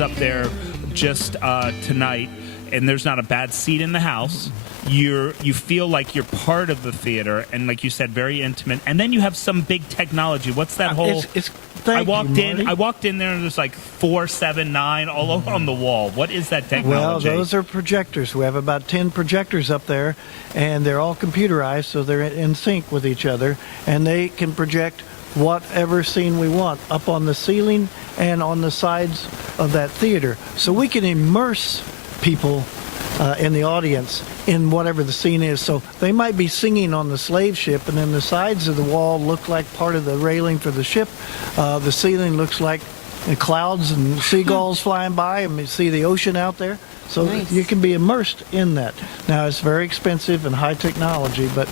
was up there just tonight, and there's not a bad seat in the house. You feel like you're part of the theater, and like you said, very intimate. And then you have some big technology. What's that whole? I walked in there, and there's like 4, 7, 9 all over on the wall. What is that technology? Well, those are projectors. We have about 10 projectors up there, and they're all computerized, so they're in sync with each other, and they can project whatever scene we want up on the ceiling and on the sides of that theater. So we can immerse people in the audience in whatever the scene is. So they might be singing on the slave ship, and then the sides of the wall look like part of the railing for the ship. The ceiling looks like clouds and seagulls flying by, and you see the ocean out there. So nice. You can be immersed in that. Now, it's very expensive and high technology, but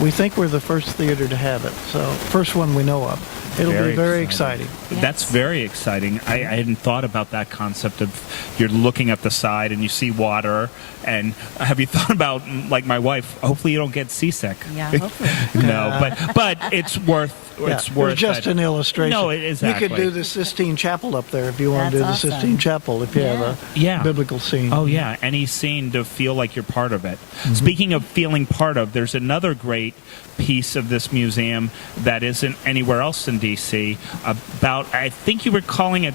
we think we're the first theater to have it. So first one we know of. It'll be very exciting. Yes. That's very exciting. I hadn't thought about that concept of you're looking at the side and you see water. And have you thought about, like my wife, hopefully you don't get seasick? Yeah, hopefully. No, but it's worth it's just an illustration. No, exactly. You could do the Sistine Chapel up there if you want to do the Sistine Chapel if you have a biblical scene. Oh, yeah. Any scene to feel like you're part of it. Mm-hmm. Speaking of feeling part of, there's another great piece of this museum that isn't anywhere else in D.C. about, I think you were calling it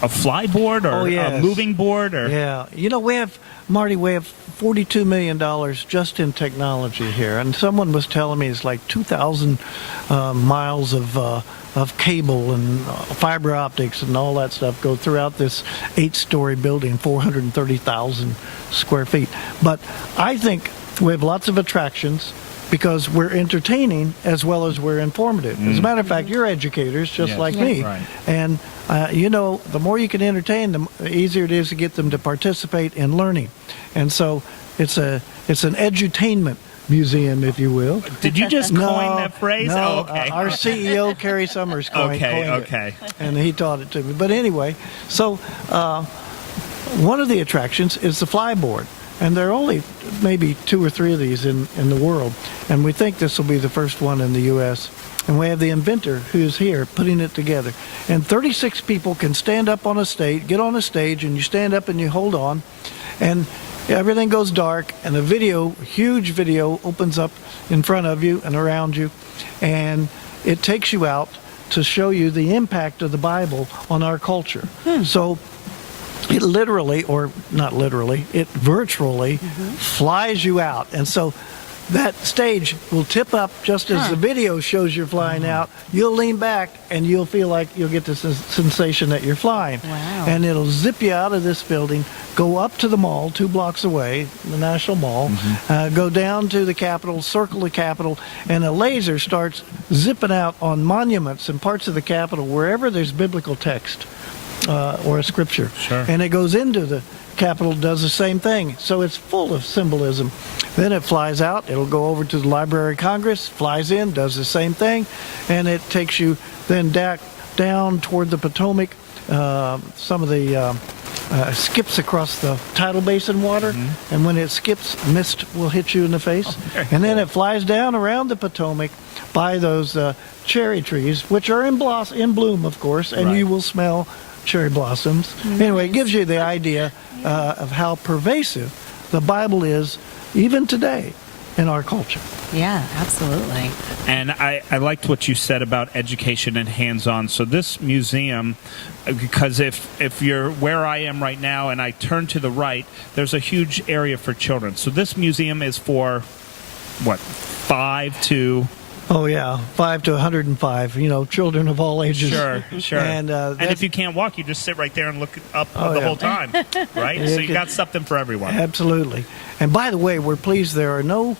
a flyboard or a moving board? Or Yeah. You know, we have $42 million just in technology here. And someone was telling me it's like 2,000 miles of cable and fiber optics and all that stuff go throughout this 8-story building, 430,000 square feet. But I think we have lots of attractions because we're entertaining as well as we're informative. As a matter of fact, you're educators just like me. Right. And, you know, the more you can entertain them, the easier it is to get them to participate in learning. And so it's an edutainment museum, if you will. Did you just coin that phrase? No, okay. Our CEO, Kerry Summers, coined it. And he taught it to me. But anyway, so one of the attractions is the flyboard. And there are only maybe 2 or 3 of these in the world. And we think this will be the first one in the U.S. And we have the inventor who's here putting it together. And 36 people can stand up on a stage, get on a stage, and you stand up and you hold on. And everything goes dark, and a huge video opens up in front of you and around you. And it takes you out to show you the impact of the Bible on our culture. So it literally, or not literally, it virtually flies you out. And so that stage will tip up just as the video shows you're flying out. You'll lean back and you'll feel like you'll get this sensation that you're flying. Wow. And it'll zip you out of this building, go up to the mall 2 blocks away, the National Mall, go down to the Capitol, circle the Capitol, and a laser starts zipping out on monuments and parts of the Capitol wherever there's biblical text. Or a scripture. Sure. And it goes into the Capitol, does the same thing. So it's full of symbolism. Then it flies out. It'll go over to the Library of Congress, flies in, does the same thing. And it takes you then down toward the Potomac. Some of the skips across the tidal basin water. And when it skips, mist will hit you in the face. And then it flies down around the Potomac by those cherry trees, which are in bloom, of course, and you will smell cherry blossoms. Anyway, it gives you the idea of how pervasive the Bible is even today in our culture. Yeah, absolutely. And I liked what you said about education and hands-on. So this museum, because if you're where I am right now and I turn to the right, there's a huge area for children. So this museum is for, what, 5 to... Oh, yeah, 5 to 105, you know, children of all ages. Sure. And if you can't walk, you just sit right there and look up the whole time, right? So you got something for everyone. Absolutely. And by the way, we're pleased there are no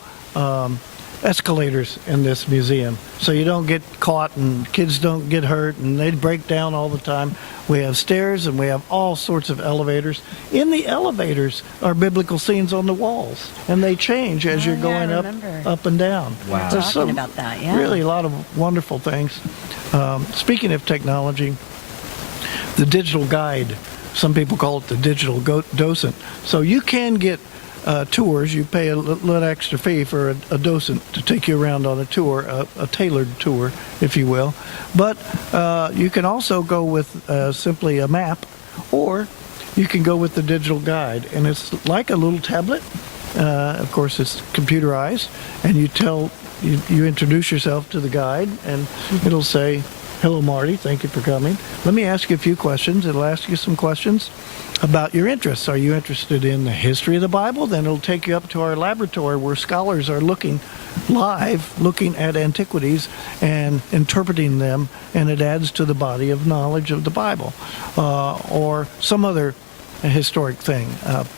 escalators in this museum, so you don't get caught and kids don't get hurt and they break down all the time. We have stairs and we have all sorts of elevators. In the elevators are biblical scenes on the walls, and they change as you're going up and down. Wow. There's Talking about that, really a lot of wonderful things. Speaking of technology, the digital guide, some people call it the digital docent. So you can get tours. You pay a little extra fee for a docent to take you around on a tour, a tailored tour, if you will. But you can also go with simply a map or you can go with the digital guide, and it's like a little tablet. Of course, it's computerized, and you introduce yourself to the guide, and it'll say, "Hello, Marty. Thank you for coming. Let me ask you a few questions." It'll ask you some questions about your interests. Are you interested in the history of the Bible? Then it'll take you up to our laboratory where scholars are looking at antiquities and interpreting them, and it adds to the body of knowledge of the Bible. Or some other historic thing,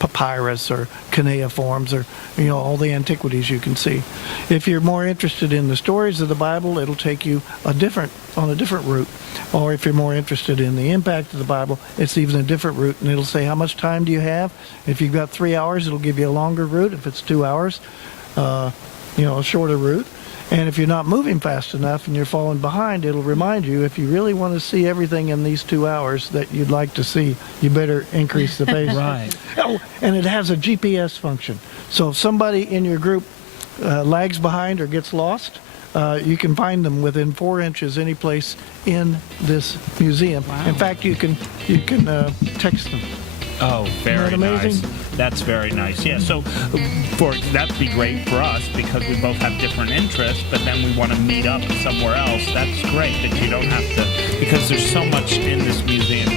papyrus or cuneiforms, or all the antiquities you can see. If you're more interested in the stories of the Bible, it'll take you on a different route. Or if you're more interested in the impact of the Bible, it's even a different route, and it'll say how much time do you have. If you've got 3 hours, it'll give you a longer route. If it's 2 hours, a shorter route. And if you're not moving fast enough and you're falling behind, it'll remind you, if you really want to see everything in these 2 hours that you'd like to see, you better increase the pace. Right. Oh, and it has a GPS function. So if somebody in your group lags behind or gets lost, you can find them within 4 inches any place in this museum. Wow. In fact, you can text them. Oh, very Isn't that amazing? nice. That's very nice. Yeah, so that'd be great for us because we both have different interests, but then we want to meet up somewhere else. That's great that you don't have to, because there's so much in this museum